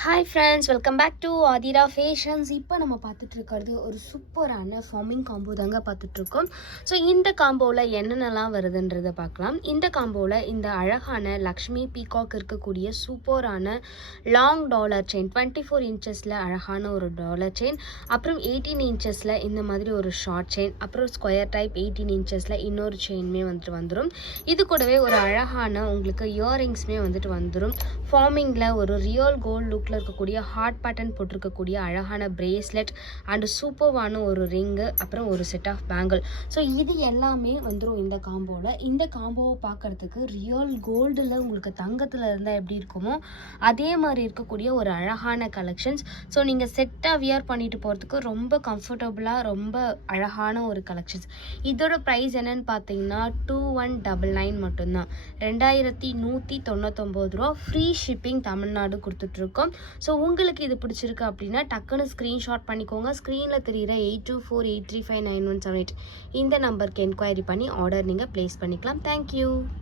Hi friends, welcome back to Aadhira Fashions. இப்போ நம்ம பார்த்துட்டு இருக்கிறது ஒரு சூப்பரான ஃபார்மிங் காம்போ தாங்க பார்த்துட்ருக்கோம். ஸோ இந்த காம்போவில் என்னென்னலாம் வருதுன்றதை பார்க்கலாம். இந்த காம்போவில் இந்த அழகான லக்ஷ்மி பீகாக் இருக்கக்கூடிய சூப்பரான லாங் டாலர் செயின் 24 இன்ச்சஸில் அழகான ஒரு டாலர் செயின், அப்புறம் 18 இன்ச்சஸில் இந்த மாதிரி ஒரு ஷார்ட் செயின், அப்புறம் ஸ்கொயர் டைப் 18 இன்ச்சஸில் இன்னொரு செயினுமே வந்துடும். இது கூடவே ஒரு அழகான உங்களுக்கு இயரிங்ஸுமே வந்துடும். ஃபார்மிங்கில் ஒரு ரியல் கோல்டு லுக்கில் இருக்கக்கூடிய ஹார்ட் பேட்டர்ன் போட்டிருக்கக்கூடிய அழகான பிரேஸ்லெட் அண்ட் சூப்பர்வான ஒரு ரிங்கு, அப்புறம் ஒரு செட் ஆஃப் பேங்கிள். ஸோ இது எல்லாமே வந்துடும் இந்த காம்போவில். இந்த காம்போவை பார்க்குறதுக்கு ரியல் கோல்டில் உங்களுக்கு தங்கத்தில் இருந்தால் எப்படி இருக்குமோ அதே மாதிரி இருக்கக்கூடிய ஒரு அழகான கலெக்ஷன்ஸ். ஸோ நீங்கள் செட்டாக வியர் பண்ணிட்டு போகிறதுக்கு ரொம்ப கம்ஃபர்டபுளாக ரொம்ப அழகான ஒரு கலெக்ஷன்ஸ். இதோட ப்ரைஸ் என்னன்னு பார்த்தீங்கன்னா 2199 மட்டும்தான், 2199 ரூபா. ஃப்ரீ ஷிப்பிங் தமிழ்நாடு கொடுத்துட்ருக்கோம். ஸோ உங்களுக்கு இது பிடிச்சிருக்கு அப்படின்னா டக்குன்னு ஸ்க்ரீன்ஷாட் பண்ணிக்கோங்க. ஸ்க்ரீனில் தெரிகிற 8248359178 இந்த நம்பருக்கு என்கொயரி பண்ணி ஆர்டர் நீங்கள் ப்ளேஸ் பண்ணிக்கலாம். தேங்க்யூ.